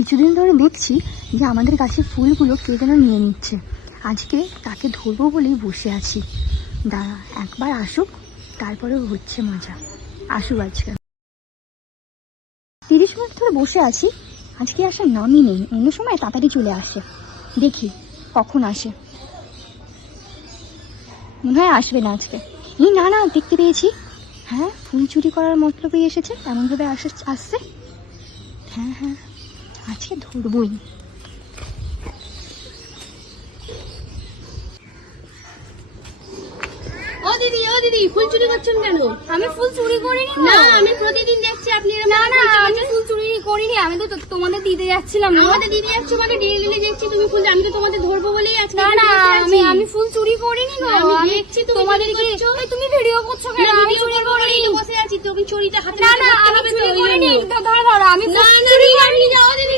কিছুদিন ধরে দেখছি যে আমাদের গাছের ফুলগুলো কে যেন নিয়ে নিচ্ছে। আজকে তাকে ধরবো বলেই বসে আছি। দাঁড়া, একবার আসুক, তারপরে হচ্ছে মজা। আসুক আজকে। 30 মিনিট ধরে বসে আছি, আজকে আসার নামই নেই। অন্য সময় তাড়াতাড়ি চলে আসে, দেখি কখন আসে। মনে হয় আসবে না আজকে। এই না না, দেখতে পেয়েছি। হ্যাঁ, ফুল চুরি করার মতলবেই এসেছে, এমনভাবে আসছে। হ্যাঁ হ্যাঁ, আজকে ধরবই। ও দিদি ফুল চুরি করছেন কেন? আমি ফুল চুরি করিনি। না, আমি প্রতিদিন দেখছি আপনি এরকম না না, ফুল আমি চুরি ফুল চুরি করিনি। আমি তো তোমাদের দিতে যাচ্ছিলাম। করছেন। আমাদের দিদি যাচ্ছে মানে ডেলি দেখছি তুমি ফুল, আমি তো তোমাদের ধরবো বলেই আজকে না না, বসে আছি। আমি ফুল চুরি করিনি গো। আমি দেখছি তুমি তোমাদেরকে চুরি করছো। তুমি ভিডিও করছো কেন? না, আমি ভিডিও চুরি করবো করিনি। বলেই তো বসে আছি, তুমি চুরিটা হাতে না নিতে না, করতে আমি হবে তো, চুরি ওই করিনি। জন্য। ধরো আমি না ফুল না চুরি দিদি, করিনি। আপনি যাও দিদি,